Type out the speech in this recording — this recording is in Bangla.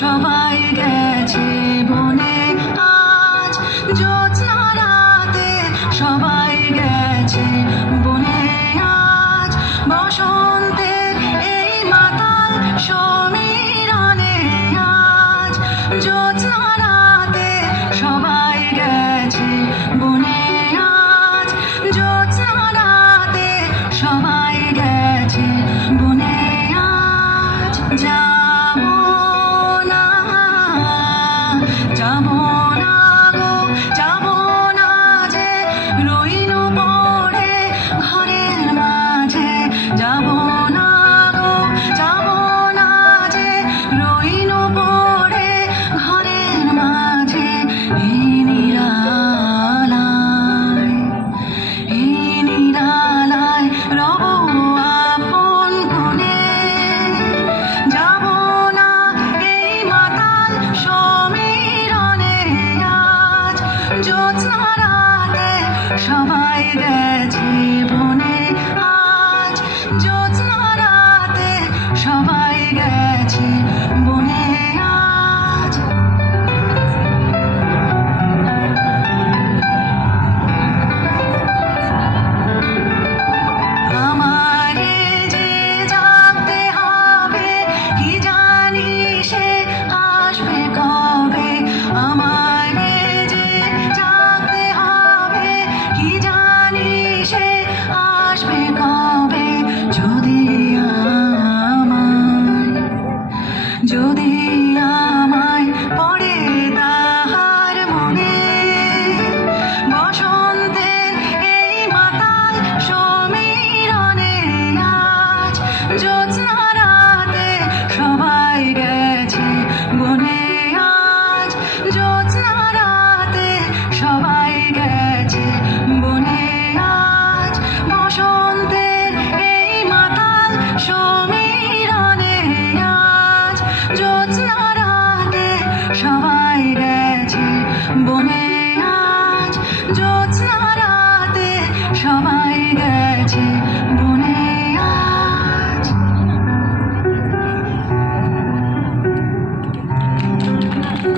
সবাই গেছে বনে আজ, জ্যোৎস্না রাতে সবাই গেছে বনে আজ, বসন্তের এই মাতাল সমীরণে আজ, জ্যোৎস্না রাতে সবাই গেছে বনে আজ, জ্যোৎস্না রাতে সবাই গেছে বনে আজ। যাবো না গো, যাবো না যে রইনু পড়ে ঘরের মাঝে, যাবো না গো, যাবো না যে রইনু পড়ে ঘরের মাঝে। এই নিরালায় রব আপন কোণে, যাবো না এই মাতাল সমীরণে আজ, জ্যোৎস্না রাতে সবাই গেছে বনে আজ, জ্যোৎস্না রাতে সবাই গেছে বনে আজ। আমারে যে জাগতে হবে, কি জানি সে আসবে কবে, আমারে যে জাগতে হবে, কি জানি সে আসবে কবে। যদি আমায় পড়ে তাহার মনে, বসন্তের এই মাতাল সমীরণে আজ, জ্যোৎস্না রাতে সবাই গেছে বনে আজ, জ্যোৎস্না রাতে সবাই গেছে বনে আজ, বসন্তের এই মাতাল সমীরণে আজ, জ্যোৎস্না রাতে সবাই গেছে বনে আজ, জ্যোৎস্না রাতে সবাই গেছে